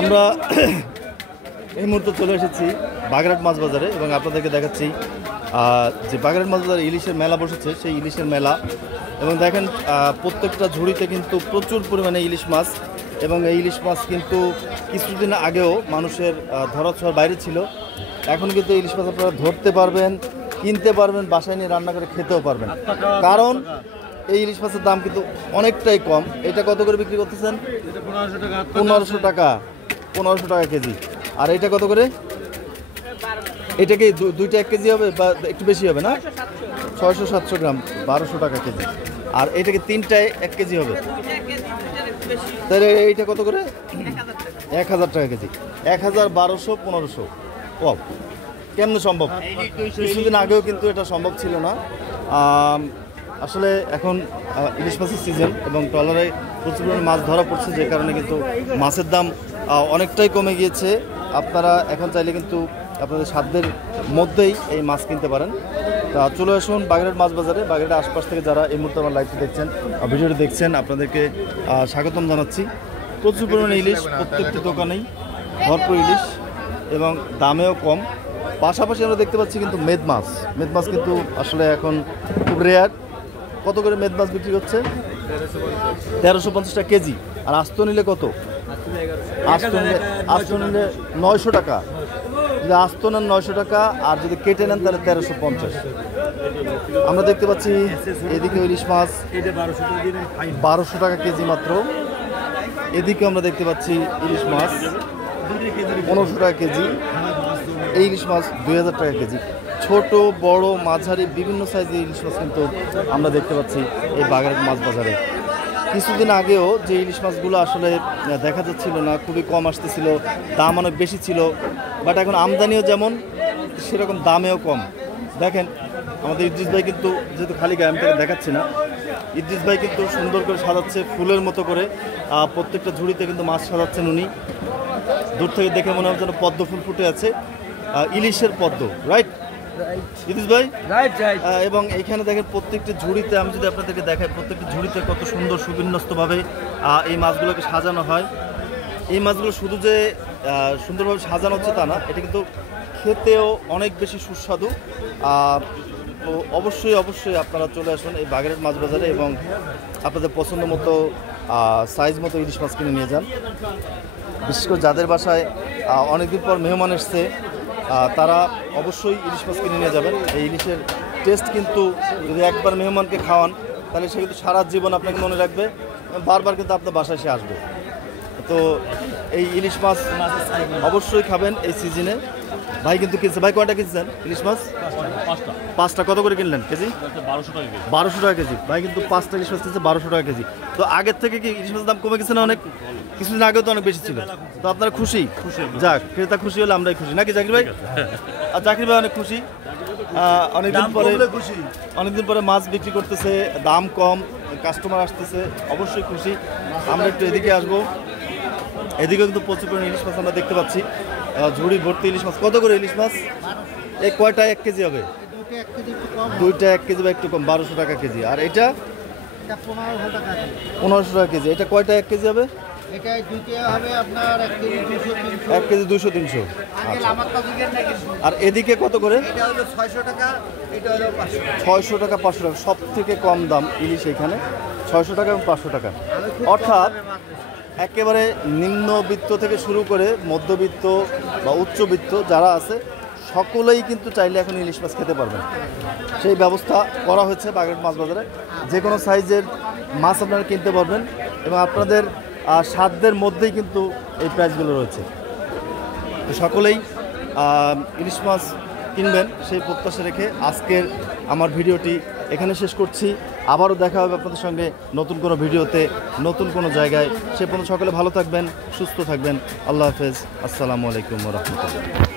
আমরা এই মুহূর্তে চলে এসেছি বাগেরহাট মাছ বাজারে এবং আপনাদেরকে দেখাচ্ছি যে বাগেরহাট মাছ বাজারে ইলিশের মেলা বসেছে, সেই ইলিশের মেলা। এবং দেখেন প্রত্যেকটা ঝুড়িতে কিন্তু প্রচুর পরিমাণে ইলিশ মাছ, এবং এই ইলিশ মাছ কিন্তু কিছুদিন আগেও মানুষের ধরাছোঁয়ার বাইরে ছিল। এখন কিন্তু ইলিশ মাছ আপনারা ধরতে পারবেন, কিনতে পারবেন, বাসায় নিয়ে রান্না করে খেতেও পারবেন, কারণ এই ইলিশ মাছের দাম কিন্তু অনেকটাই কম। এটা কত করে বিক্রি করতেছেন? 1500 টাকা, 1500 টাকা কেজি। আর এটা কত করে? এটা কি দুইটা 1 কেজি হবে বা একটু বেশি হবে না? 600-700 গ্রাম, 1200 টাকা কেজি। আর এটা কি তিনটায় 1 কেজি হবে? তাহলে এইটা কত করে? 1000 টাকা কেজি। 1000, 1200, 1500। ও কেমন সম্ভব? কিছুদিন আগেও কিন্তু এটা সম্ভব ছিল না। আসলে এখন ইলিশ মাছের সিজন এবং ট্রলারে প্রচুর পরিমাণে মাছ ধরা পড়ছে, যে কারণে কিন্তু মাছের দাম অনেকটাই কমে গিয়েছে। আপনারা এখন চাইলে কিন্তু আপনাদের সাধ্যের মধ্যেই এই মাছ কিনতে পারেন। তা চলে আসুন বাগেরহাট মাছ বাজারে। বাগেরহাটের আশপাশ থেকে যারা এই মুহূর্তে আমার লাইভটি দেখছেন, ভিডিওটি দেখছেন, আপনাদেরকে স্বাগতম জানাচ্ছি। প্রচুর পরিমাণে ইলিশ প্রত্যেকটি দোকানেই, ভরপুর ইলিশ এবং দামেও কম। পাশাপাশি আমরা দেখতে পাচ্ছি কিন্তু মেদ মাছ কিন্তু আসলে এখন খুব রেয়ার। কত করে মেদ মাছ বিক্রি হচ্ছে? 1350 টাকা কেজি। আর আস্ত নিলে কত? আস্ত নিলে 900 টাকা। যদি আস্ত নেন 900 টাকা, আর যদি কেটে নেন তাহলে 1350। আমরা দেখতে পাচ্ছি এদিকে ইলিশ মাছ 1200 টাকা কেজি মাত্র। এদিকে আমরা দেখতে পাচ্ছি ইলিশ মাছ 1500 টাকা কেজি। এই ইলিশ মাছ 2000 টাকা কেজি। ছোট বড় মাঝারি বিভিন্ন সাইজের ইলিশ মাছ কিন্তু আমরা দেখতে পাচ্ছি এই বাগেরহাট মাছ বাজারে। কিছুদিন আগেও যে ইলিশ মাছগুলো আসলে দেখা যাচ্ছিল না, খুবই কম আসতেছিল, দাম অনেক বেশি ছিল, বাট এখন আমদানিও যেমন সেরকম দামেও কম। দেখেন আমাদের ইদ্রিস ভাই কিন্তু, যেহেতু খালি গায়ে আমি তাকে দেখাচ্ছি না, ইদ্রিস ভাই কিন্তু সুন্দর করে সাজাচ্ছে ফুলের মতো করে। প্রত্যেকটা ঝুড়িতে কিন্তু মাছ সাজাচ্ছেন উনি। দূর থেকে দেখে মনে হচ্ছে যেন পদ্ম ফুল ফুটে আছে, ইলিশের পদ্ম, রাইট ইদ্রিস ভাই? এবং এইখানে দেখেন প্রত্যেকটি ঝুড়িতে, আমি যদি আপনাদেরকে দেখাই, প্রত্যেকটি ঝুড়িতে কত সুন্দর সুবিন্যস্তভাবে এই মাছগুলোকে সাজানো হয়। এই মাছগুলো শুধু যে সুন্দরভাবে সাজানো হচ্ছে তা না, এটা কিন্তু খেতেও অনেক বেশি সুস্বাদু। তো অবশ্যই আপনারা চলে আসুন এই বাগেরহাট মাছ বাজারে এবং আপনাদের পছন্দ মতো সাইজ মতো ইলিশ মাছ কিনে নিয়ে যান। বিশেষ করে যাদের বাসায় অনেকদিন পর মেহমান এসছে, তারা অবশ্যই ইলিশ মাছ কিনে নিয়ে যাবেন। এই ইলিশের টেস্ট কিন্তু যদি একবার মেহমানকে খাওয়ান, তাহলে সে কিন্তু সারা জীবন আপনাকে মনে রাখবে, বারবার কিন্তু আপনার বাসায় সে আসবে। তো এই ইলিশ মাছ অবশ্যই খাবেন এই সিজনে। ভাই কিন্তু কিনছে। ভাই কয়টা কিনছেন ইলিশ মাছ? 5টা। কত করে কিনলেন কেজি? 1200 টাকা কেজি। ভাই কিন্তু 5টা ইলিশ মাছ কিনছে 1200 টাকা কেজি। তো আগের থেকে কি ইলিশ মাছের দাম কমে গেছে না অনেক? কিছুদিন আগেও তো অনেক বেশি ছিল। তো আপনারা খুশি? যাক, ক্রেতা খুশি হলে আমরাই খুশি, নাকি জাকির ভাই? আর জাকির ভাই অনেক খুশি। অনেকদিন পরে মাছ বিক্রি করতেছে, দাম কম, কাস্টমার আসতেছে, অবশ্যই খুশি। আমরা একটু এদিকে আসবো। এদিকে কিন্তু প্রচুর পরিমাণে ইলিশ মাছ আমরা দেখতে পাচ্ছি, ঝুড়ি ভর্তি ইলিশ মাছ। কত করে ইলিশ মাছ? এই কয়টা 1 কেজি হবে? দুইটা 1 কেজি বা একটু কম, 1200 টাকা কেজি। আর এটা 1500 টাকা কেজি। এটা কয়টা 1 কেজি হবে? 1 কেজি 200-300। আর এদিকে কত করে? 600 টাকা, 500 টাকা। সব থেকে কম দাম ইলিশ এখানে 600 টাকা এবং 500 টাকা। অর্থাৎ একেবারে নিম্নবিত্ত থেকে শুরু করে মধ্যবিত্ত বা উচ্চবিত্ত যারা আছে, সকলেই কিন্তু চাইলে এখন ইলিশ মাছ খেতে পারবেন। সেই ব্যবস্থা করা হয়েছে বাগেরহাট মাছ বাজারে। যে কোনো সাইজের মাছ আপনারা কিনতে পারবেন এবং আপনাদের সাধ্যের মধ্যেই কিন্তু এই প্রাইসগুলো রয়েছে। তো সকলেই ইলিশ মাছ কিনবেন সেই প্রত্যাশা রেখে আজকের আমার ভিডিওটি এখানে শেষ করছি। আবারও দেখা হবে আপনাদের সঙ্গে নতুন কোনো ভিডিওতে, নতুন কোনো জায়গায়। সে পর্যন্ত সকলে ভালো থাকবেন, সুস্থ থাকবেন। আল্লাহ হাফেজ। আসসালামু আলাইকুম ওয়া রাহমাতুল্লাহ।